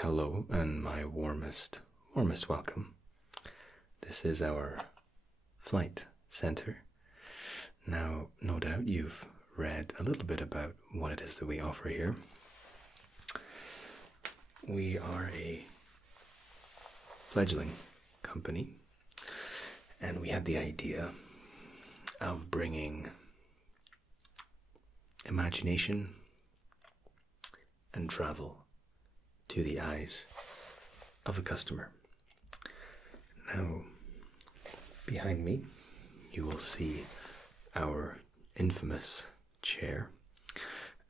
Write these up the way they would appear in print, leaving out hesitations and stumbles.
hello and my warmest welcome. This is our flight center. Now, no doubt you've read a little bit about what it is that we offer here. We are a fledgling company, and we had the idea of bringing imagination and travel to the eyes of the customer. Now, behind me, you will see our infamous chair.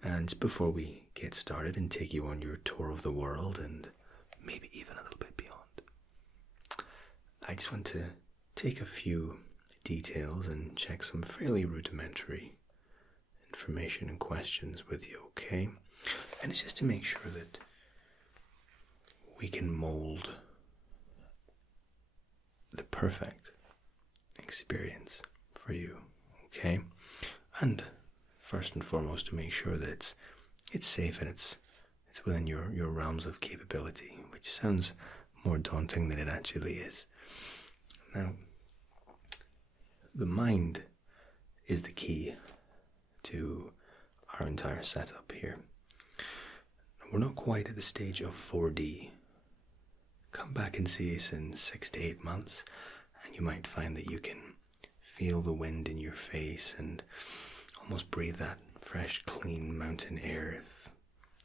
And before we get started and take you on your tour of the world and maybe even a little bit beyond, I just want to take a few details and check some fairly rudimentary information and questions with you, okay? And it's just to make sure that we can mold the perfect experience for you, okay? And first and foremost, to make sure that it's safe and it's within your realms of capability, which sounds more daunting than it actually is. Now, the mind is the key to our entire setup here. We're not quite at the stage of 4D. Come back and see us in 6 to 8 months, and you might find that you can feel the wind in your face and almost breathe that fresh, clean mountain air if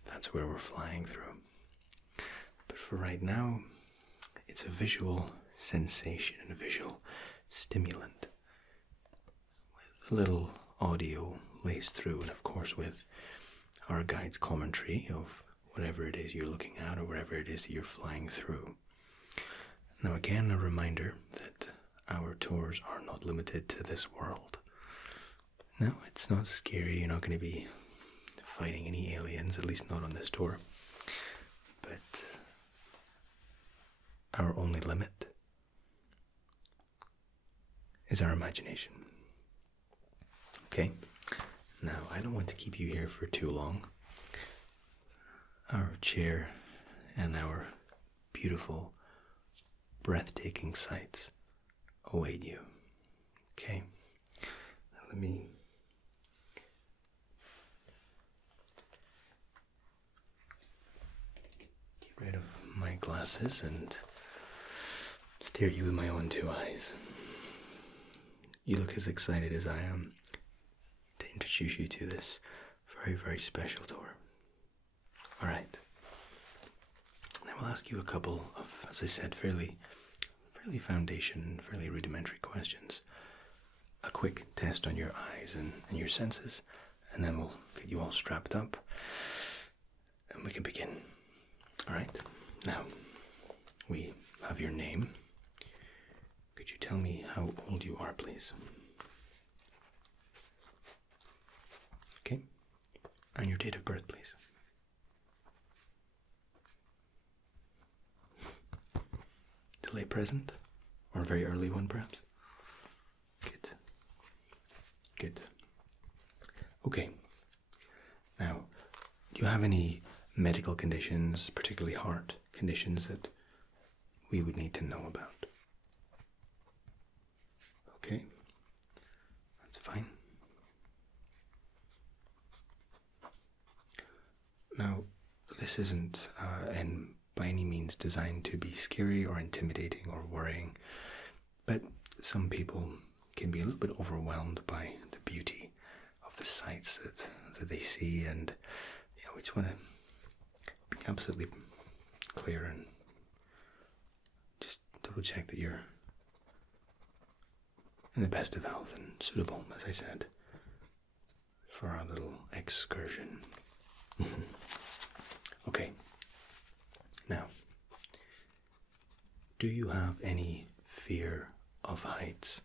that's where we're flying through. But for right now, it's a visual sensation and a visual stimulant with a little audio laced through, and of course with our guide's commentary of whatever it is you're looking at or whatever it is that you're flying through. Now again, a reminder that our tours are not limited to this world. No, it's not scary. You're not going to be fighting any aliens, at least not on this tour. But our only limit is our imagination. Okay? Now, I don't want to keep you here for too long. Our chair and our beautiful, breathtaking sights await you. Okay? Now let me get rid of my glasses and stare at you with my own two eyes. You look as excited as I am to introduce you to this very, very special tour. All right. Now we'll ask you a couple of, as I said, fairly foundation, fairly rudimentary questions. A quick test on your eyes and your senses, and then we'll get you all strapped up, and we can begin. All right. Now, we have your name. Could you tell me how old you are, please? Okay. And your date of birth, please. Late present, or a very early one, perhaps? Good. Okay. Now, do you have any medical conditions, particularly heart conditions, that we would need to know about? Okay. That's fine. Now, this isn't by any means designed to be scary or intimidating or worrying, but some people can be a little bit overwhelmed by the beauty of the sights that they see, and we just want to be absolutely clear and just double check that you're in the best of health and suitable, as I said, for our little excursion. Okay. Now, do you have any fear of heights?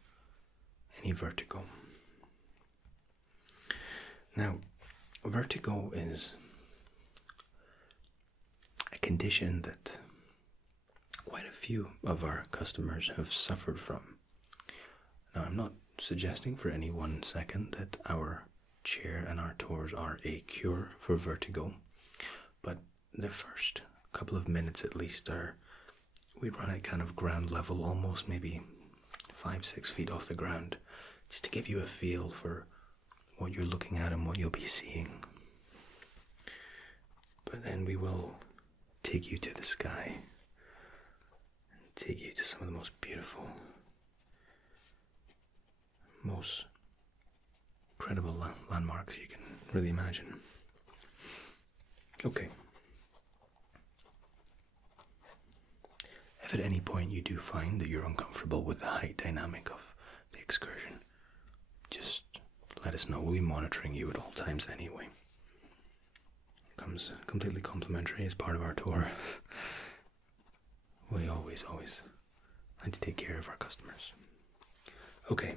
Any vertigo? Now, vertigo is a condition that quite a few of our customers have suffered from. Now, I'm not suggesting for any 1 second that our chair and our tours are a cure for vertigo, but the first couple of minutes at least, or we run at kind of ground level, almost maybe 5-6 feet off the ground, just to give you a feel for what you're looking at and what you'll be seeing. But then we will take you to the sky, and take you to some of the most beautiful, most incredible landmarks you can really imagine. Okay. If at any point you do find that you're uncomfortable with the height dynamic of the excursion, just let us know. We'll be monitoring you at all times anyway. It comes completely complimentary as part of our tour. We always like to take care of our customers. Okay.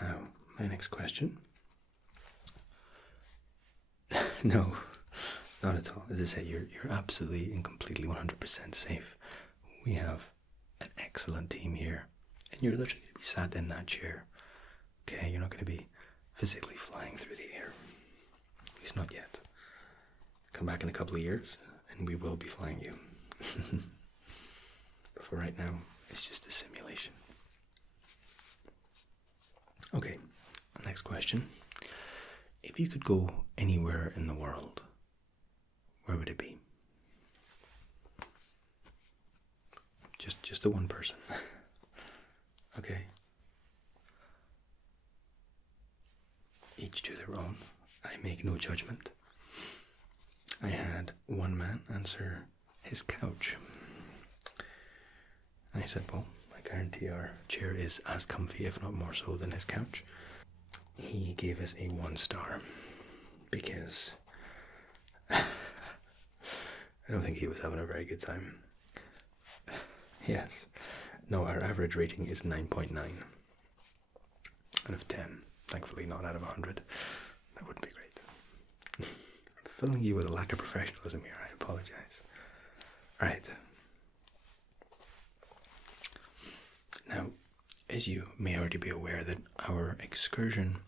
Now, my next question. No, not at all. As I said, you're absolutely and completely 100% safe. We have an excellent team here, and you're literally going to be sat in that chair. Okay, you're not going to be physically flying through the air. At least not yet. Come back in a couple of years, and we will be flying you. But for right now, it's just a simulation. Okay, next question. If you could go anywhere in the world, where would it be? Just the one person. Okay. Each to their own. I make no judgment. I had one man answer his couch. I said, well, I guarantee our chair is as comfy, if not more so, than his couch. He gave us a 1 star because I don't think he was having a very good time. Yes. No, our average rating is 9.9 out of 10. Thankfully not out of 100. That wouldn't be great. I'm filling you with a lack of professionalism here. I apologize. Alright. Now, as you may already be aware, that our excursion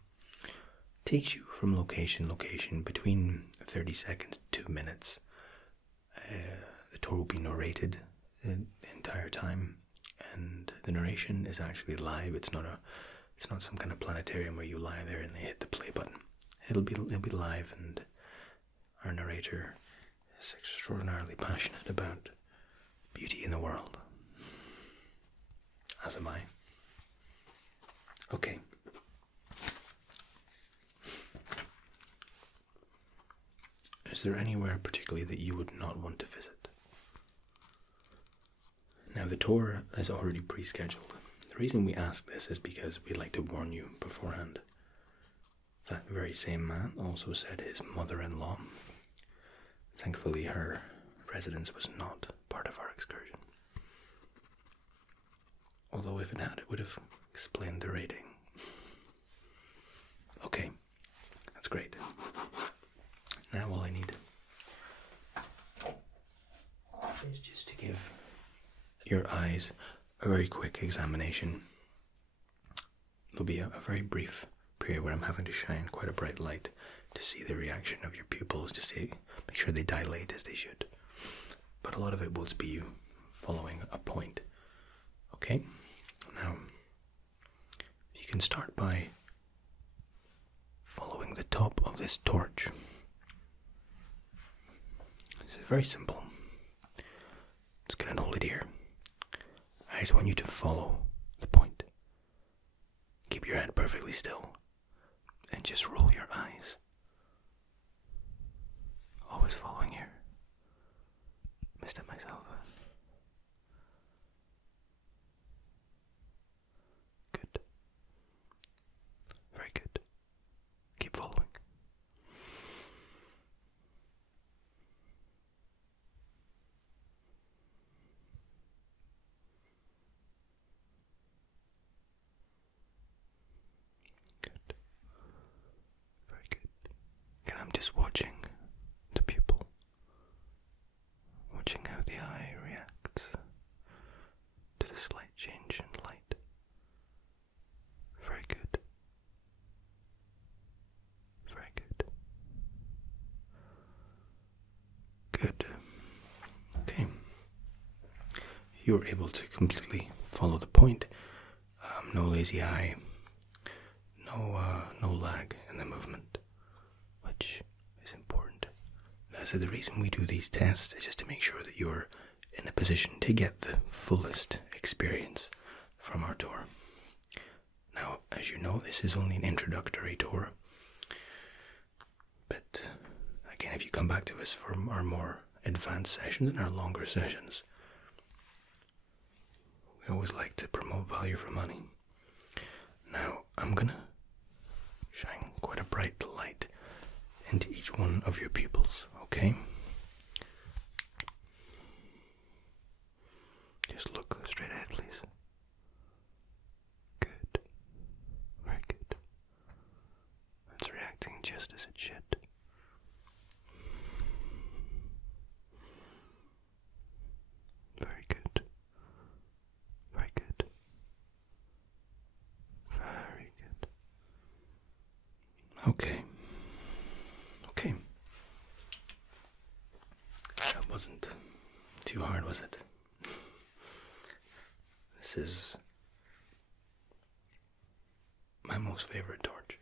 takes you from location to location between 30 seconds to 2 minutes. The tour will be narrated the entire time, and the narration is actually live. It's not some kind of planetarium where you lie there and they hit the play button. It'll be live, and our narrator is extraordinarily passionate about beauty in the world. As am I. Okay. Is there anywhere particularly that you would not want to visit? Now, the tour is already pre-scheduled. The reason we ask this is because we'd like to warn you beforehand. That very same man also said his mother-in-law. Thankfully, her residence was not part of our excursion. Although if it had, it would have explained the rating. Okay, that's great. Now all I need is just to give your eyes a very quick examination. There'll be a very brief period where I'm having to shine quite a bright light to see the reaction of your pupils, to see, make sure they dilate as they should. But a lot of it will just be you following a point. Okay? Now, you can start by following the top of this torch. This is very simple. Just gonna hold it here. I just want you to follow the point. Keep your head perfectly still and just roll your eyes. Always following here. Missed it myself. Good. Very good. Keep following. Good. Very good. And I'm just watching the pupil. Watching how the eye reacts to the slight change in light. Very good. Very good. you were able to completely follow the point. No lazy eye, no lag in the movement, which is important. So the reason we do these tests is just to make sure that you're in a position to get the fullest experience from our tour. Now, as you know, this is only an introductory tour, but again, if you come back to us for our more advanced sessions and our longer sessions, we always like to promote value for money. Now, I'm gonna shine quite a bright light into each one of your pupils, okay? Just look straight ahead, please. Good. Very good. It's reacting just as it should. Very good. Very good. Very good. Okay. Okay. That wasn't too hard, was it? This is my most favorite torch.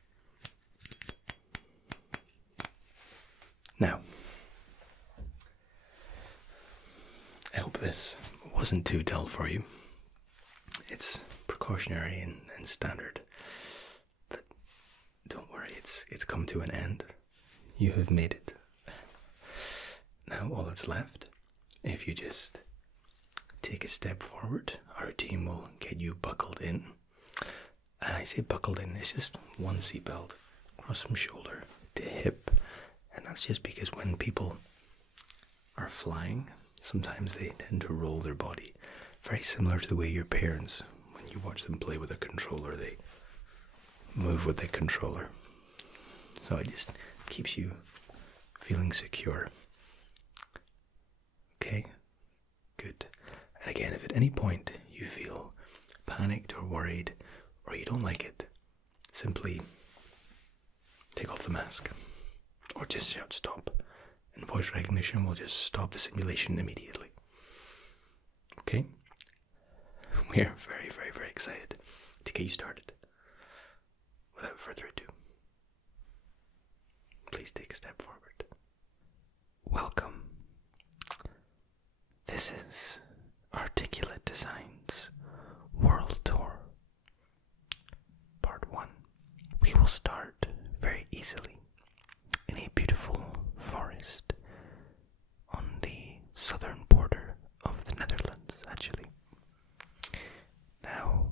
Now, I hope this wasn't too dull for you. It's precautionary and standard, but don't worry, it's come to an end. You have made it. Now all that's left, if you just take a step forward, our team will get you buckled in. And I say buckled in, it's just one seatbelt across from shoulder to hip. And that's just because when people are flying, sometimes they tend to roll their body. Very similar to the way your parents, when you watch them play with a controller, they move with the controller. So it just keeps you feeling secure. Okay? Good. And again, if at any point you feel panicked or worried, or you don't like it, simply take off the mask. Or just shout stop. And voice recognition will just stop the simulation immediately. Okay? We're very, very, very excited to get you started. Without further ado, please take a step forward. Welcome. This is Articulate Designs World Tour, Part 1. We will start very easily in a beautiful forest on the southern border of the Netherlands, actually. Now,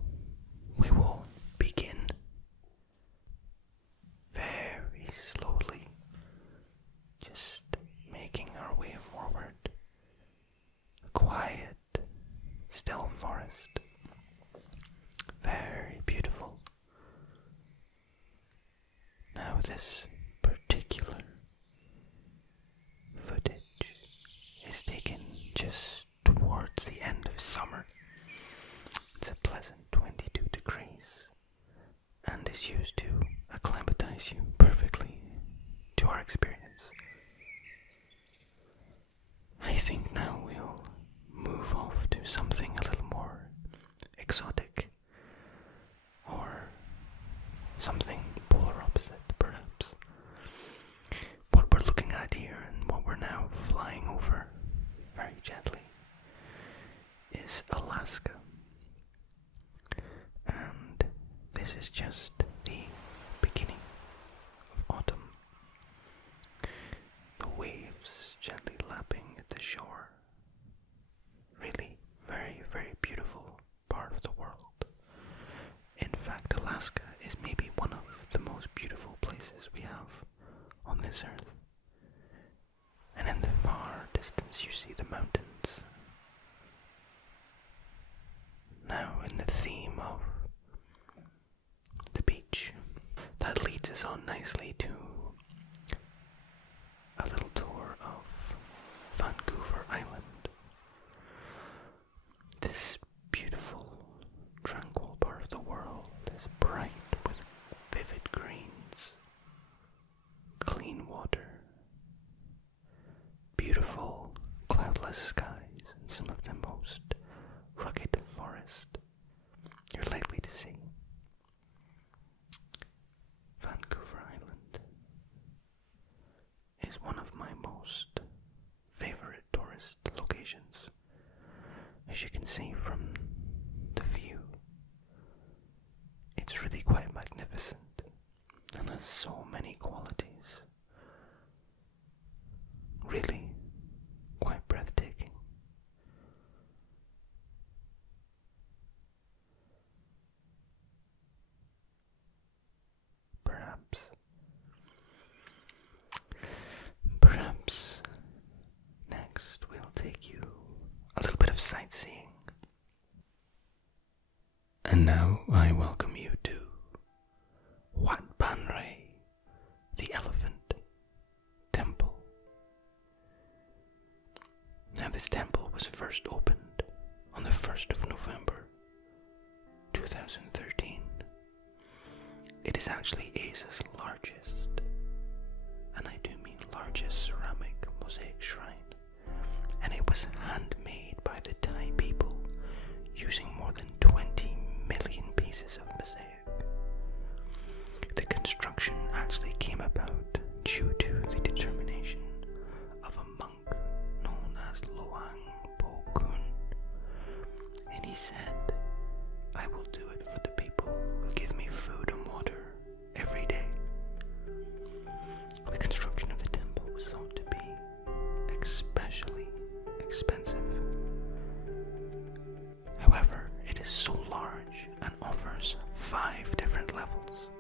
we will begin very slowly, just making our way forward. A quiet, still forest. Very beautiful. Now this particular footage is taken just towards the end of summer. It's a pleasant 22 degrees and is used to acclimatize you perfectly to our experience. I think now we'll move off to something a little more exotic, or something polar opposite, perhaps. What we're looking at here, and what we're now flying over very gently, is Alaska. And this is just the beginning of autumn. The waves gently lapping at the shore. Really very, very beautiful part of the world. In fact, Alaska is maybe one of the most beautiful places we have on this earth. And in the far distance you see the mountains. Now in the theme of the beach, that leads us on nicely to a little tour of Vancouver Island. This beautiful, tranquil part of the world is bright with vivid greens, clean water, beautiful cloudless skies, and some of the most rugged forest you're likely to see. Vancouver Island is one of my most favorite tourist locations. As you can see from the view, it's really quite magnificent and has so many qualities. Really quite breathtaking. Perhaps next we'll take you a little bit of sightseeing. And now I welcome you to Wat Ban Ray, the Elephant Temple. Now this temple was first opened on the 1st of November 2013. It is actually Asia's largest, and I do mean largest, ceramic mosaic shrine, and it was handmade by the Thai people using more than 20 million pieces of mosaic. The construction actually came about due to the determination of a monk known as Luang Po Kun, and he said, "I will do it for the people who give me food and water every day." The construction of the temple was thought to be especially expensive. However, it is so large and offers 5 different levels.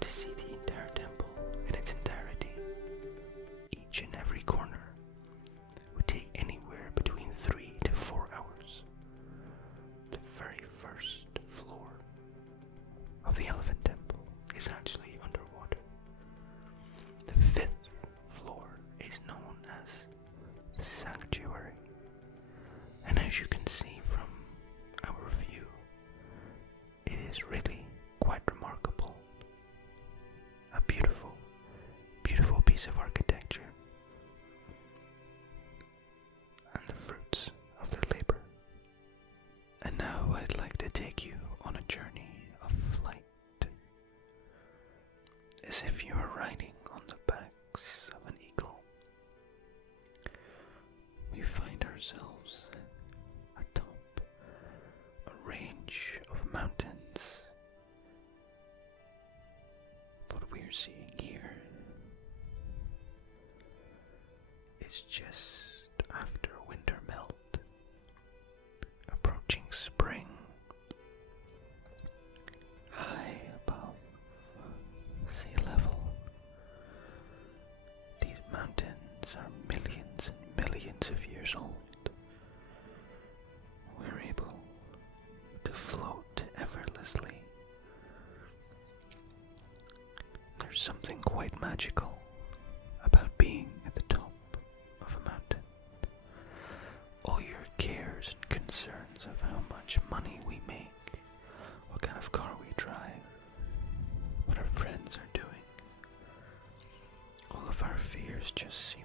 To see the entire temple in its entirety, each and every corner, would take anywhere between 3 to 4 hours. The very first floor of the Elephant Temple is actually underwater. The 5th floor is known as the Sanctuary, and as you can see from our view, it is really quite remarkable. A beautiful, beautiful piece of architecture, and the fruits of their labor. And now I'd like to take you on a journey of flight, as if you were riding on the backs of an eagle. We find ourselves atop a range of mountains. What we're seeing here is just after winter melt, approaching spring. High above sea level, these mountains are millions and millions of years old. We're able to float effortlessly. There's something quite magical about being at the top of a mountain. All your cares and concerns of how much money we make, what kind of car we drive, what our friends are doing, all of our fears just seem